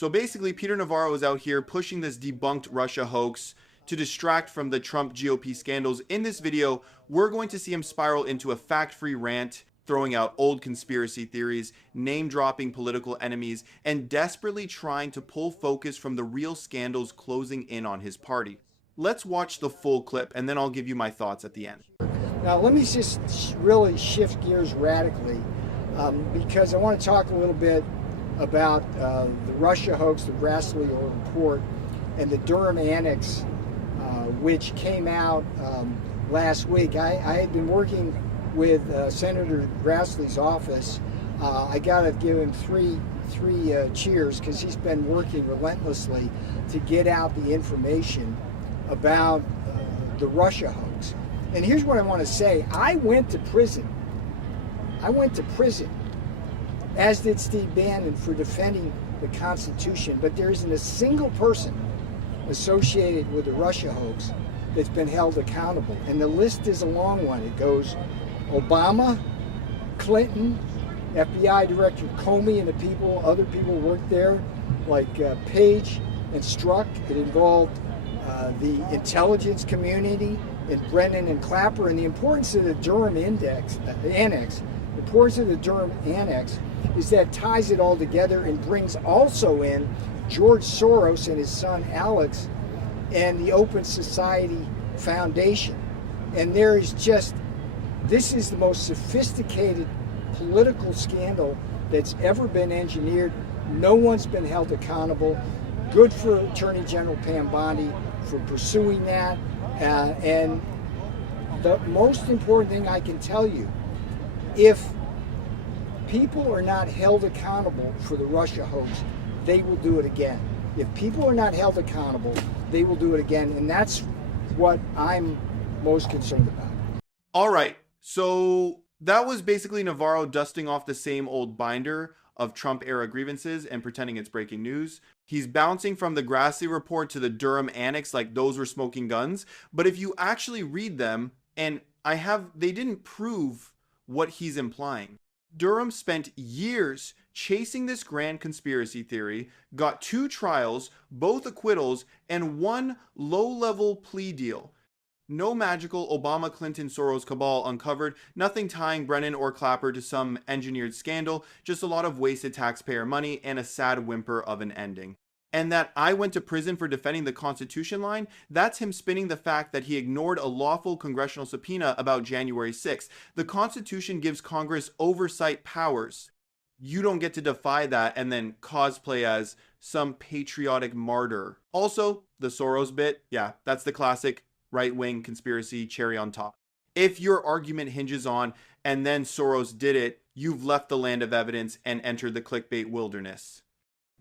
So basically, Peter Navarro is out here pushing this debunked Russia hoax to distract from the Trump GOP scandals. In this video, we're going to see him spiral into a fact-free rant, throwing out old conspiracy theories, name-dropping political enemies, and desperately trying to pull focus from the real scandals closing in on his party. Let's watch the full clip, and then I'll give you my thoughts at the end. Now, let me just really shift gears radically, because I want to talk a little bit about the Russia hoax, the Grassley report, and the Durham Annex, which came out last week. I had been working with Senator Grassley's office. I got to give him three cheers, because he's been working relentlessly to get out the information about the Russia hoax. And here's what I want to say. I went to prison, as did Steve Bannon, for defending the Constitution. But there isn't a single person associated with the Russia hoax that's been held accountable. And the list is a long one. It goes Obama, Clinton, FBI Director Comey and other people worked there, like Page and Strzok. It involved the intelligence community and Brennan and Clapper. And the importance of the Durham Annex, the importance of the Durham Annex is that ties it all together and brings also in George Soros and his son Alex and the Open Society Foundation. And there is this is the most sophisticated political scandal that's ever been engineered. No one's been held accountable. Good for Attorney General Pam Bondi for pursuing that. And the most important thing I can tell you, if people are not held accountable for the Russia hoax, they will do it again. If people are not held accountable, they will do it again. And that's what I'm most concerned about. All right. So that was basically Navarro dusting off the same old binder of Trump-era grievances and pretending it's breaking news. He's bouncing from the Grassley report to the Durham Annex like those were smoking guns. But if you actually read them, and they didn't prove what he's implying. Durham spent years chasing this grand conspiracy theory, got 2 trials, both acquittals, and 1 low-level plea deal. No magical Obama, Clinton, Soros cabal uncovered, nothing tying Brennan or Clapper to some engineered scandal, just a lot of wasted taxpayer money and a sad whimper of an ending. And that I went to prison for defending the Constitution line, that's him spinning the fact that he ignored a lawful congressional subpoena about January 6th. The Constitution gives Congress oversight powers. You don't get to defy that and then cosplay as some patriotic martyr. Also, the Soros bit, yeah, that's the classic right-wing conspiracy cherry on top. If your argument hinges on, and then Soros did it, you've left the land of evidence and entered the clickbait wilderness.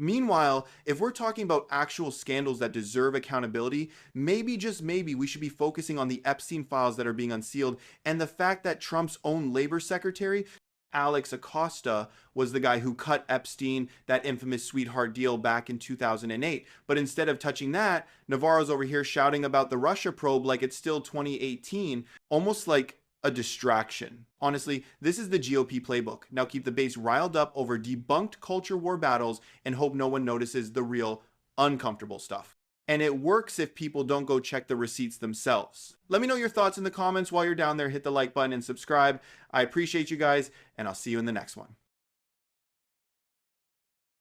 Meanwhile, if we're talking about actual scandals that deserve accountability, maybe, just maybe, we should be focusing on the Epstein files that are being unsealed and the fact that Trump's own labor secretary, Alex Acosta, was the guy who cut Epstein that infamous sweetheart deal back in 2008. But instead of touching that, Navarro's over here shouting about the Russia probe like it's still 2018, almost like a distraction. Honestly, this is the GOP playbook. Now keep the base riled up over debunked culture war battles and hope no one notices the real uncomfortable stuff. And it works if people don't go check the receipts themselves. Let me know your thoughts in the comments while you're down there. Hit the like button and subscribe. I appreciate you guys, and I'll see you in the next one.